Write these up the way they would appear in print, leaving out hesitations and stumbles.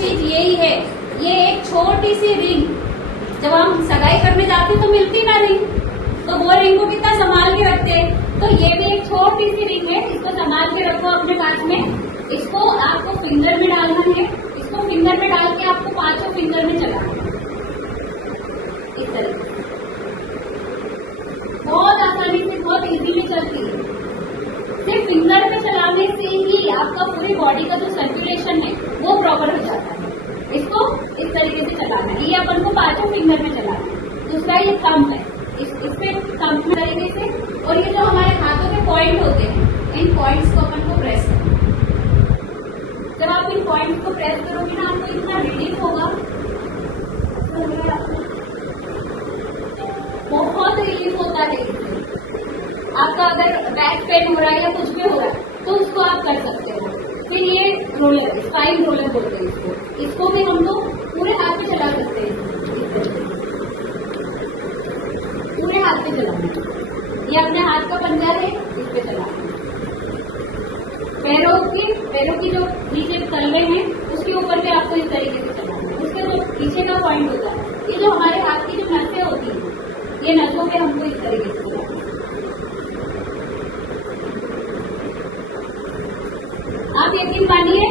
चीज यही है, ये एक छोटी सी रिंग जब हम सगाई करने जाते तो मिलती ना रिंग, तो वो रिंग को कितना संभाल के रखते हैं। तो ये भी एक छोटी सी रिंग है, इसको संभाल के रखो अपने पास में। इसको आपको फिंगर में डालना है, इसको फिंगर में डाल के आपको 5 फिंगर में चलाना है इस तरह। बहुत आसानी से, बहुत इजीली चलती है। सिर्फ फिंगर में चलाने से ही आपका पूरी बॉडी का जो सर्कुलेशन है वो प्रॉपर हो जाता है। इसको इस तरीके से चलाना है, ये अपन को 5 फिंगर में चलाना है। दूसरा ये थंब है, इस पे थंब में तरीके से, और ये जो हमारे हाथों के पॉइंट होते हैं, इन पॉइंट्स को अपन को प्रेस करना है। जब आप इन पॉइंट्स को प्रेस करोगे ना, आपको इतना रिलीफ होगा, बहुत रिलीफ होता है इससे। आपका अगर बैक पेन हो रहा है या कुछ भी हो रहा है तो उसको आप कर सकते हो। फिर ये रोलर, स्पाइन रोलर बोलते हैं इसको, इसको भी हम लोग पूरे हाथ पे चला सकते हैं, पूरे हाथ पे चलाना। ये अपने हाथ का पंजा है, इस पे चलाना। पैरों की जो नीचे तलवे हैं उसके ऊपर भी आपको इस तरीके से चलाना है। उसके जो पीछे का पॉइंट होता है, ये जो हमारे हाथ की जो नसें होती हैं, ये नसों पे हमको इस तरीके से चलाना है। आप यकीन मानिए,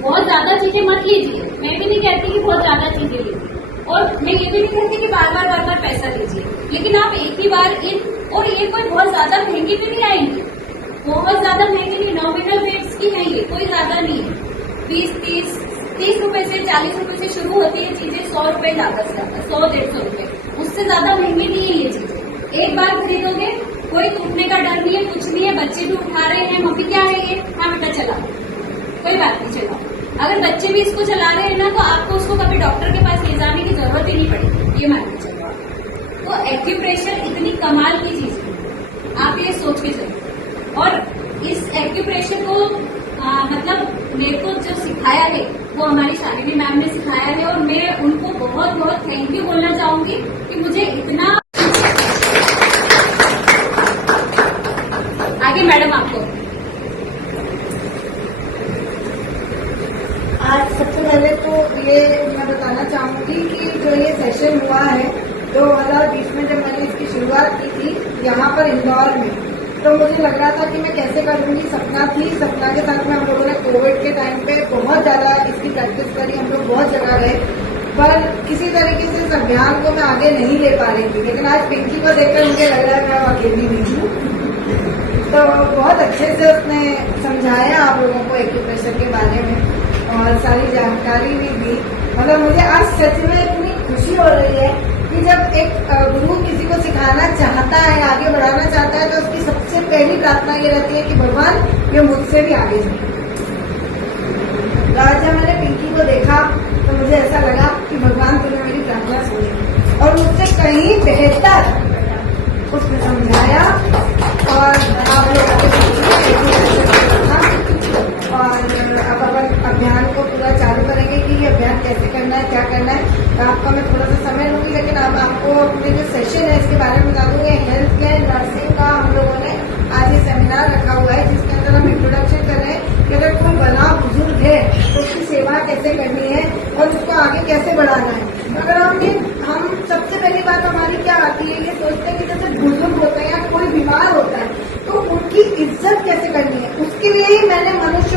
बहुत ज्यादा चीजें मत लीजिए। मैं भी नहीं कहती कि बहुत ज्यादा चीजें लीजिए, और मैं ये भी नहीं कहती कि बार बार पैसा लीजिए, लेकिन आप एक ही बार और ये कोई बहुत ज्यादा महंगी भी नहीं आएंगी, बहुत ज्यादा महंगी नहीं, नॉमिनल रेट्स की है ये, कोई ज्यादा नहीं है। 20-30 रुपए से 40 रुपए से शुरू होती है चीजें, 100 रुपए ज्यादा से ज्यादा, 100-150 रुपए, उससे ज्यादा महंगी नहीं है ये चीजें। एक बार खरीदोगे, कोई टूटने का डर नहीं है, कुछ नहीं है। बच्चे भी उठा रहे हैं, मम्मी क्या है ये, हाँ बेटा चला, कोई बात नहीं, चला। अगर बच्चे भी इसको चला रहे हैं ना, तो आपको उसको कभी डॉक्टर के पास ले जाने की जरूरत ही नहीं पड़ेगी, ये मान के चलो। तो एक्यूप्रेशर इतनी कमाल की चीज है, आप ये सोच के चलो। और इस एक्यूप्रेशर को मतलब मेरे को जो सिखाया है वो हमारी शालिनी मैम ने सिखाया है, और मैं उनको बहुत बहुत थैंक यू बोलना चाहूंगी कि मुझे इतना। आगे मैडम आपको। आज सबसे पहले तो ये मैं बताना चाहूंगी कि जो ये सेशन हुआ है 2020 में, जब मैंने इसकी शुरुआत की थी यहाँ पर इंदौर में, तो मुझे लग रहा था कि मैं कैसे करूंगी। सपना थी, सपना के साथ में हम लोगों ने कोविड के टाइम पे बहुत ज्यादा इसकी प्रैक्टिस करी, हम लोग बहुत जगह गए, पर किसी तरीके से इस अभियान को मैं आगे नहीं ले पा रही थी। लेकिन आज पिंकी को देखकर मुझे लग रहा है मैं अकेली नहीं हूँ। तो बहुत अच्छे से उसने समझाया आप लोगों को एक्यूप्रेशर के बारे में, और सारी जानकारी भी दी। मतलब मुझे आज सच में इतनी खुशी हो रही है कि जब एक गुरु किसी को सिखाना चाहता है, आगे बढ़ाना चाहता है, तो उसकी सबसे पहली प्रार्थना ये रहती है कि भगवान ये मुझसे भी आगे जाए। तो आज जब मैंने पिंकी को देखा तो मुझे ऐसा लगा कि भगवान तूने मेरी प्रार्थना सुनी, और मुझसे कहीं बेहतर उसने समझाया। और आप लोग और अब अपन अभियान को पूरा चालू करेंगे कि ये अभियान कैसे करना है, क्या करना है। तो आपका मैं थोड़ा सा समय लूंगी, लेकिन अब आपको अपने जो सेशन है इसके बारे में बता दूंगी। हेल्थ केयर नर्सिंग का हम लोगों ने आज ये सेमिनार रखा हुआ है, जिसके अंदर हम इंट्रोडक्शन कर रहे हैं कि अगर कोई बना बुजुर्ग है तो उसकी सेवा कैसे करनी है और उसको आगे कैसे बढ़ाना है। अगर हम सबसे पहली बात हमारी क्या आती है, ये सोचते हैं कि जैसे बुजुर्ग होता है या कोई बीमार होता है तो उनकी इज्जत कैसे करनी है। उसके लिए ही मैंने मनुष्य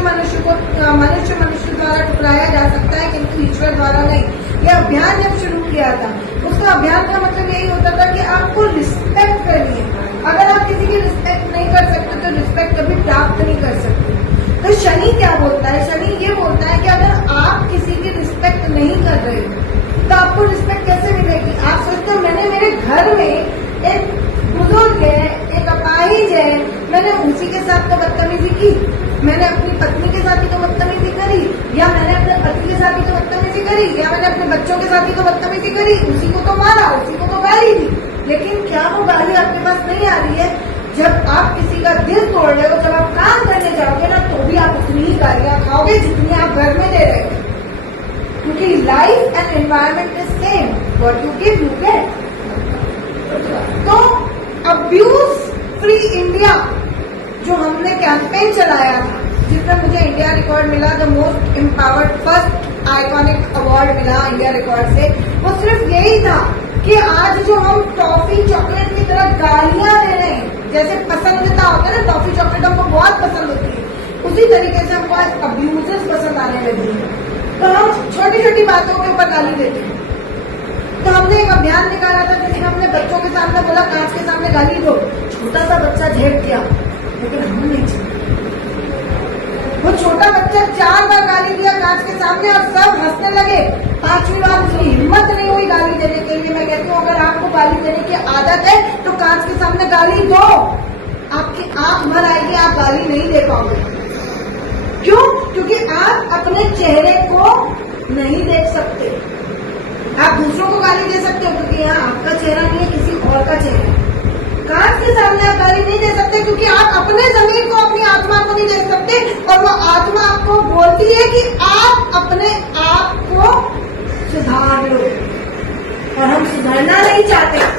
द्वारा ठुकराया जा सकता है, किंतु ईश्वर द्वारा नहीं। यह अभियान जब शुरू किया था, उसका अभियान का मतलब यही होता था कि आपको रिस्पेक्ट करनी है। अगर आप किसी की रिस्पेक्ट नहीं कर सकते तो रिस्पेक्ट कभी प्राप्त नहीं कर सकते। तो शनि क्या बोलता है, शनि ये बोलता है कि अगर आप किसी की रिस्पेक्ट नहीं कर रहे तो आपको रिस्पेक्ट कैसे मिलेगी। आप सोचते हो मैंने मेरे घर में एक बुजुर्ग है, एक अपाहिज है, मैंने उसी के साथ तो बदतमीजी की, मैंने अपनी पत्नी के साथ ही तो बदतमीजी करी, या मैंने अपने पति के साथ ही तो बदतमीजी करी, या मैंने अपने बच्चों के साथ ही तो बदतमीजी करी, उसी को तो मारा, उसी को तो गाली दी। लेकिन क्या वो गाली आपके पास नहीं आ रही है? जब आप किसी का दिल तोड़ रहे हो, जब आप काम करने जाओगे ना, तो भी आप उतनी ही गालियां खाओगे जितनी आप घर में दे रहे हो, क्योंकि life and environment is same, what you give you get. तो अब्यूज फ्री इंडिया जो हमने कैंपेन चलाया था, जिसमें मुझे इंडिया रिकॉर्ड मिला, the most empowered first iconic award मिला इंडिया रिकॉर्ड से, वो सिर्फ यही था कि आज जो हम टॉफी चॉकलेट की तरफ गालियां दे रहे हैं, जैसे पसंदीदा होता है ना, टॉफी चॉकलेट हमको बहुत पसंद होती है, उसी तरीके से हमको आज अब्यूजेस पसंद आने लगी है। तो हम छोटी छोटी बातों के ऊपर गाली देते हैं। तो हमने एक अभियान निकाला था, जिसमें हमने बच्चों के सामने बोला कांच के सामने गाली दो। छोटा सा बच्चा झेप गया, लेकिन हम नहीं झेपे। वो छोटा बच्चा 4 बार गाली दिया कांच के सामने और सब हंसने लगे। 5वीं बार उसकी हिम्मत नहीं हुई गाली देने के लिए। मैं कहती हूँ अगर आपको गाली देने की आदत है तो कांच के सामने गाली दो, आपकी आंख भर आएगी, आप गाली नहीं दे पाओगे। क्यों? क्योंकि आप अपने चेहरे को नहीं देख सकते। आप दूसरों को गाली दे सकते हो क्योंकि यहाँ आपका चेहरा नहीं है, किसी और का चेहरा है। कांच के सामने आप गाली नहीं दे सकते क्योंकि आप अपने जमीन को, अपनी आत्मा को नहीं देख सकते, और वो आत्मा आपको बोलती है कि आप अपने आप को सुधार लो, और हम सुधारना नहीं चाहते।